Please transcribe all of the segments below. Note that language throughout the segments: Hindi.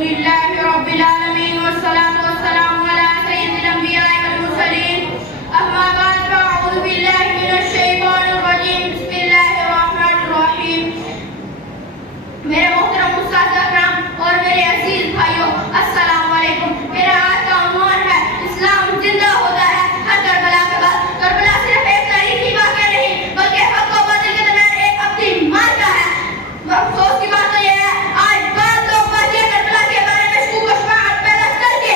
अल्हम्दुलिल्लाहि रब्बिल आलमीन वस्सलातु वस्सलामु अला सय्यिदिल अंबिया'i वल मुरसलीन अम्मा बाद फअऊज़ु बिल्लाहि मिनश शैतानिर रजीम बिस्मिल्लाहिर रहमानिर रहीम। मेरे मोहतरम उस्ताद अकराम और मेरे अजीज भाइयों, अस्सलाम वालेकुम। मेरा आज का उन्वान है इस्लाम जिंदा होता है हर करबला के बाद। करबला सिर्फ एक तारीखी वाक़या नहीं बल्कि हक और बातिल के दरमियान एक अब्दी मार्का है। अफसोस की बात तो यह है आज बाद लोग वाक़या करबला के बारे में शूक व शुबहात पैदा करके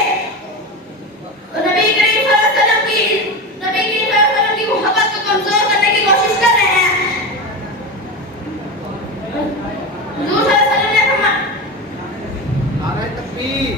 नबी करीम सल्लल्लाहु अलैहि वसल्लम की मोहब्बत को कमजोर करने की कोशिश कर रहे हैं। हुजूर सल्लल्लाहु अलैहि वसल्लम ने फरमाया, नारे तकबीर।